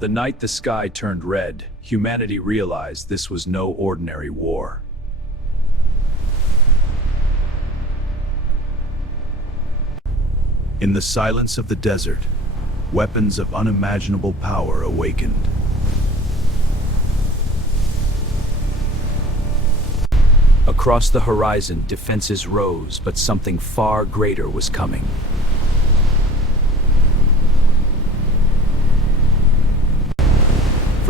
The night the sky turned red, humanity realized this was no ordinary war. In the silence of the desert, weapons of unimaginable power awakened. Across the horizon, defenses rose, but something far greater was coming.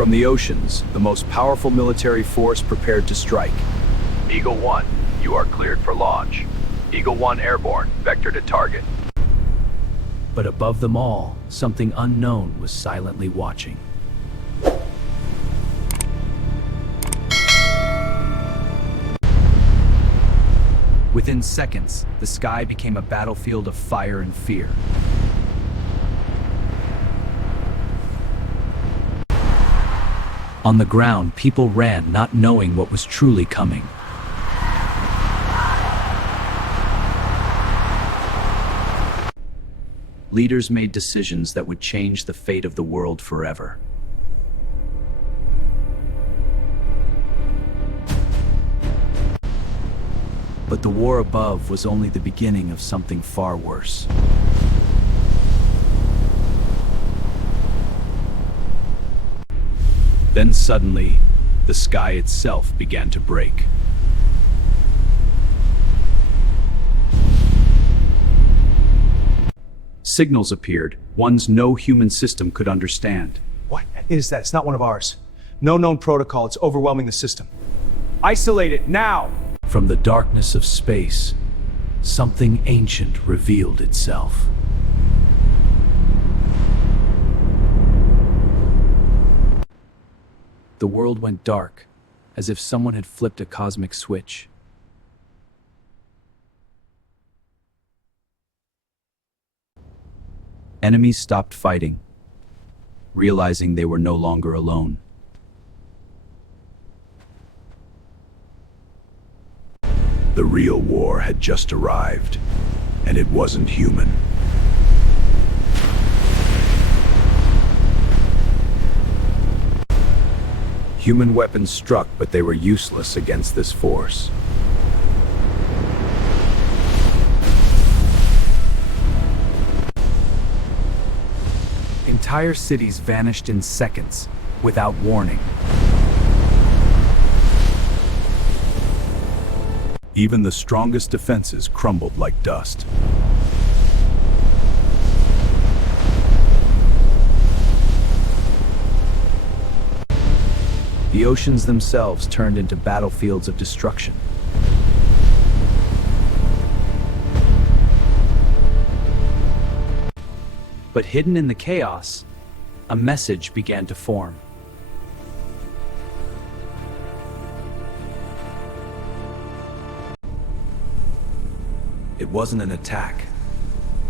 From the oceans, the most powerful military force prepared to strike. Eagle 1, you are cleared for launch. Eagle 1 airborne, vector to target. But above them all, something unknown was silently watching. Within seconds, the sky became a battlefield of fire and fear. On the ground, people ran, not knowing what was truly coming. Leaders made decisions that would change the fate of the world forever. But the war above was only the beginning of something far worse. Then suddenly, the sky itself began to break. Signals appeared, ones no human system could understand. What is that? It's not one of ours. No known protocol, it's overwhelming the system. Isolate it, now! From the darkness of space, something ancient revealed itself. The world went dark, as if someone had flipped a cosmic switch. Enemies stopped fighting, realizing they were no longer alone. The real war had just arrived, and it wasn't human. Human weapons struck, but they were useless against this force. Entire cities vanished in seconds, without warning. Even the strongest defenses crumbled like dust. The oceans themselves turned into battlefields of destruction. But hidden in the chaos, a message began to form. It wasn't an attack,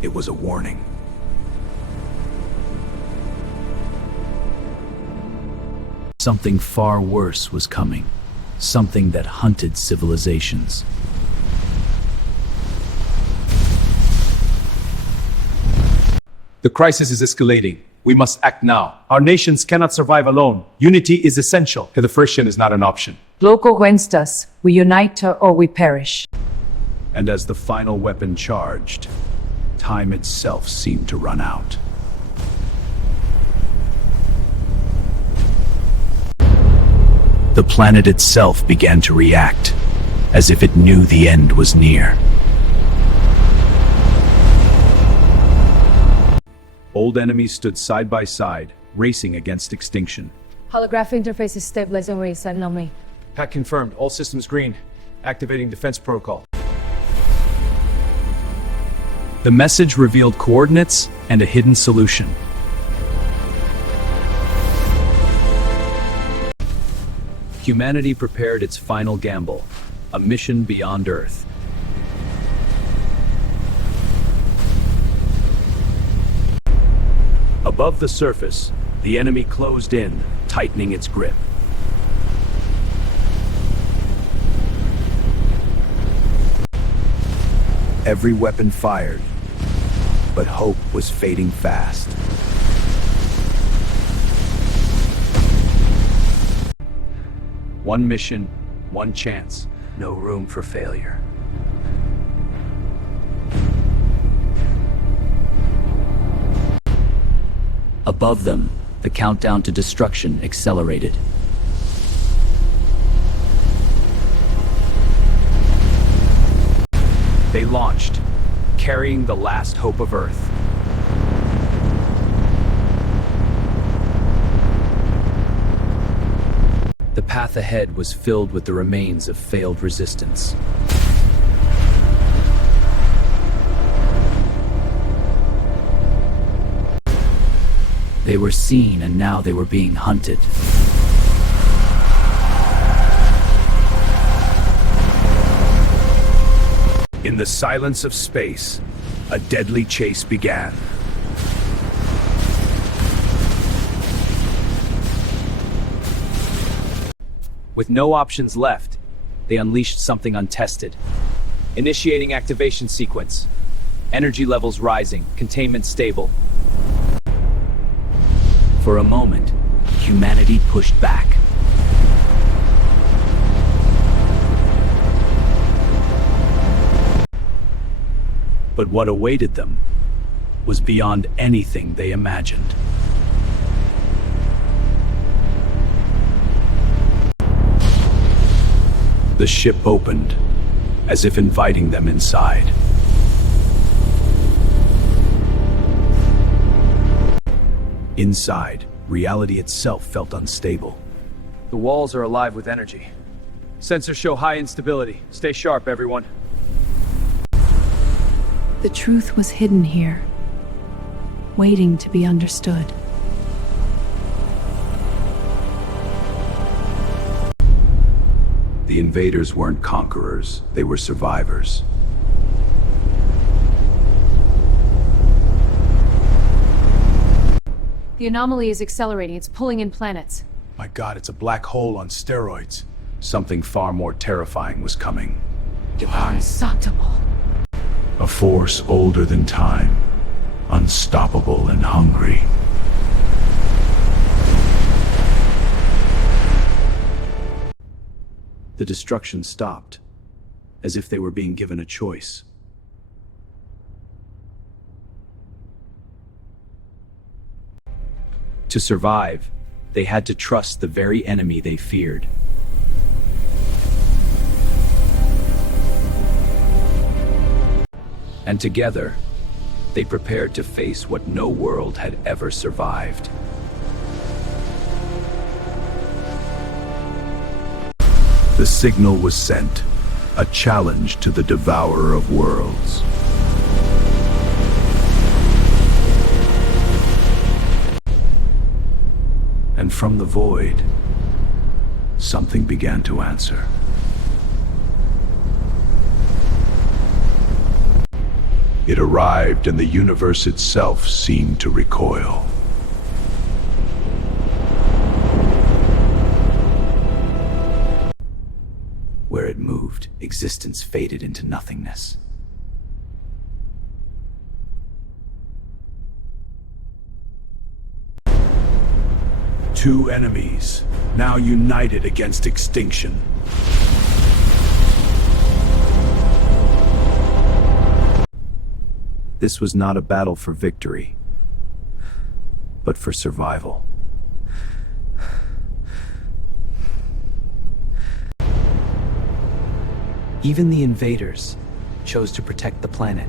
it was a warning. Something far worse was coming, something that hunted civilizations. The crisis is escalating. We must act now. Our nations cannot survive alone. Unity is essential. The friction is not an option. Local against us. We unite or we perish. And as the final weapon charged, time itself seemed to run out. The planet itself began to react, as if it knew the end was near. Old enemies stood side by side, racing against extinction. Holographic interface is stabilizing race and me. Pack confirmed. All systems green. Activating defense protocol. The message revealed coordinates and a hidden solution. Humanity prepared its final gamble, a mission beyond Earth. Above the surface, the enemy closed in, tightening its grip. Every weapon fired, but hope was fading fast. One mission, one chance. No room for failure. Above them, the countdown to destruction accelerated. They launched, carrying the last hope of Earth. The path ahead was filled with the remains of failed resistance. They were seen, and now they were being hunted. In the silence of space, a deadly chase began. With no options left, they unleashed something untested. Initiating activation sequence. Energy levels rising, containment stable. For a moment, humanity pushed back. But what awaited them was beyond anything they imagined. The ship opened, as if inviting them inside. Inside, reality itself felt unstable. The walls are alive with energy. Sensors show high instability. Stay sharp, everyone. The truth was hidden here, waiting to be understood. The invaders weren't conquerors, they were survivors. The anomaly is accelerating. It's pulling in planets. My God, it's a black hole on steroids. Something far more terrifying was coming. Unstoppable. A force older than time, unstoppable and hungry. The destruction stopped, as if they were being given a choice. To survive, they had to trust the very enemy they feared. And together, they prepared to face what no world had ever survived. The signal was sent, a challenge to the devourer of worlds. And from the void, something began to answer. It arrived, and the universe itself seemed to recoil. Where it moved, existence faded into nothingness. Two enemies, now united against extinction. This was not a battle for victory, but for survival. Even the invaders chose to protect the planet.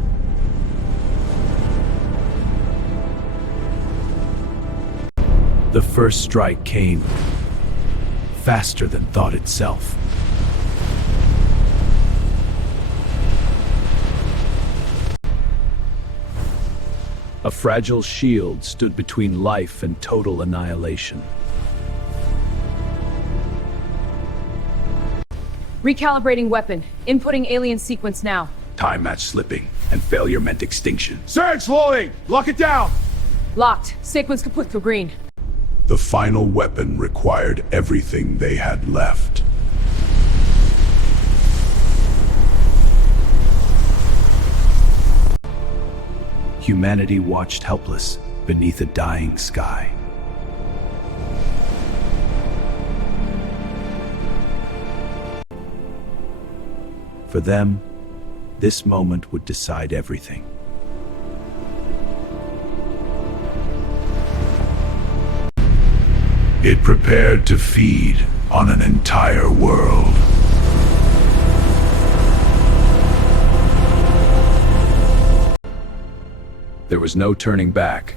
The first strike came faster than thought itself. A fragile shield stood between life and total annihilation. Recalibrating weapon. Inputting alien sequence now. Time match slipping, and failure meant extinction. Surge loading! Lock it down! Locked. Sequence kaput for green. The final weapon required everything they had left. Humanity watched helpless beneath a dying sky. For them, this moment would decide everything. It prepared to feed on an entire world. There was no turning back,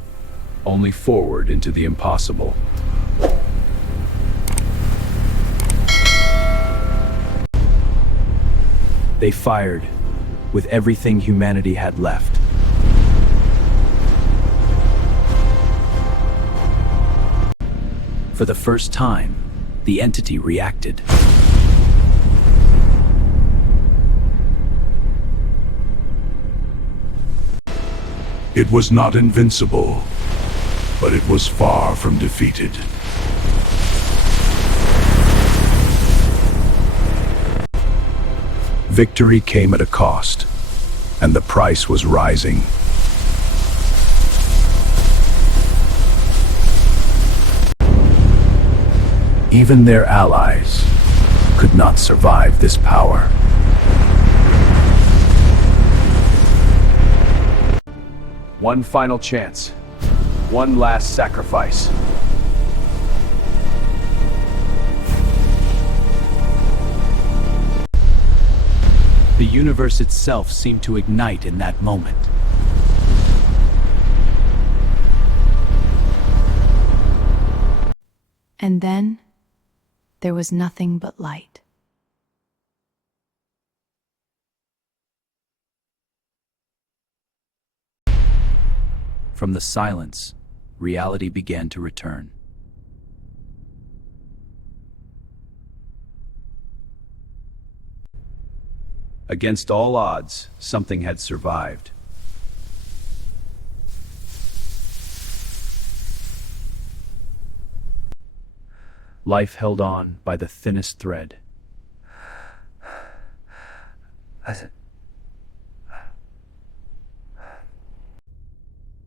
only forward into the impossible. They fired with everything humanity had left. For the first time, the entity reacted. It was not invincible, but it was far from defeated. Victory came at a cost, and the price was rising. Even their allies could not survive this power. One final chance. One last sacrifice. The universe itself seemed to ignite in that moment. And then there was nothing but light. From the silence, reality began to return. Against all odds, something had survived. Life held on by the thinnest thread.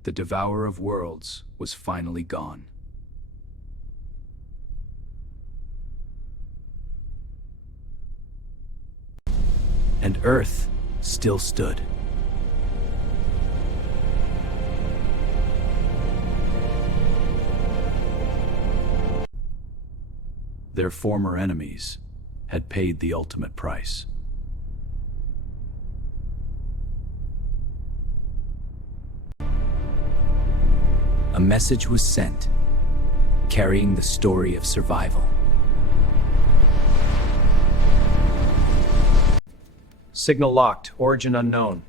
The devourer of worlds was finally gone. And Earth still stood. Their former enemies had paid the ultimate price. A message was sent, carrying the story of survival. Signal locked, origin unknown.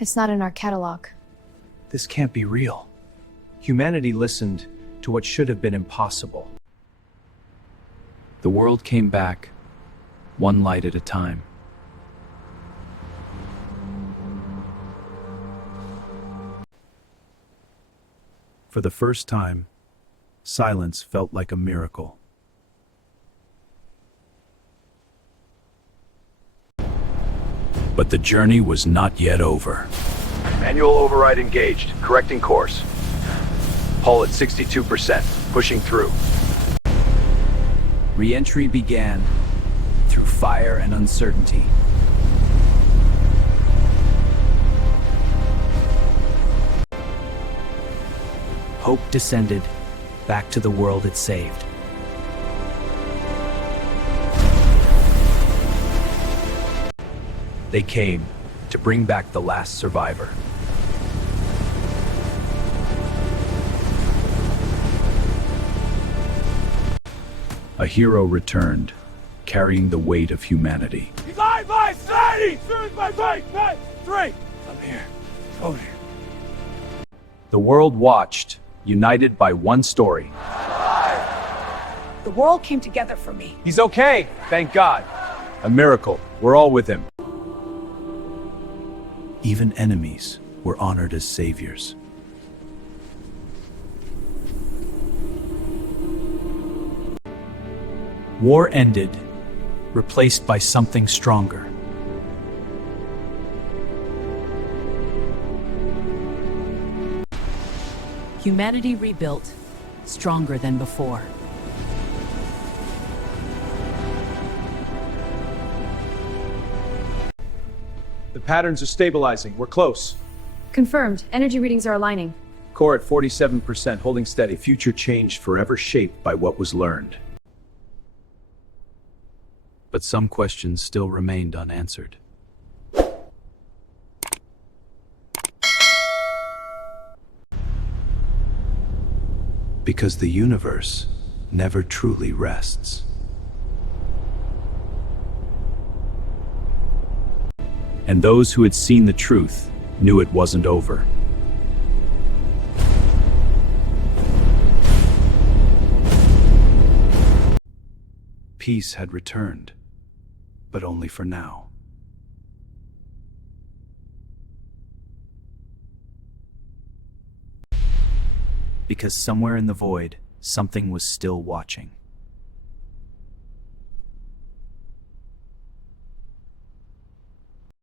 It's not in our catalog. This can't be real. Humanity listened to what should have been impossible. The world came back, one light at a time. For the first time, silence felt like a miracle. But the journey was not yet over. Manual override engaged. Correcting course. Hull at 62%. Pushing through. Re-entry began through fire and uncertainty. Hope descended back to the world it saved. They came to bring back the last survivor. A hero returned, carrying the weight of humanity. The world watched, united by one story. The world came together for me. He's okay, thank God. A miracle. We're all with him. Even enemies were honored as saviors. War ended, replaced by something stronger. Humanity rebuilt, stronger than before. The patterns are stabilizing. We're close. Confirmed. Energy readings are aligning. Core at 47%, holding steady. Future changed forever, shaped by what was learned. But some questions still remained unanswered. Because the universe never truly rests. And those who had seen the truth knew it wasn't over. Peace had returned, but only for now. Because somewhere in the void, something was still watching.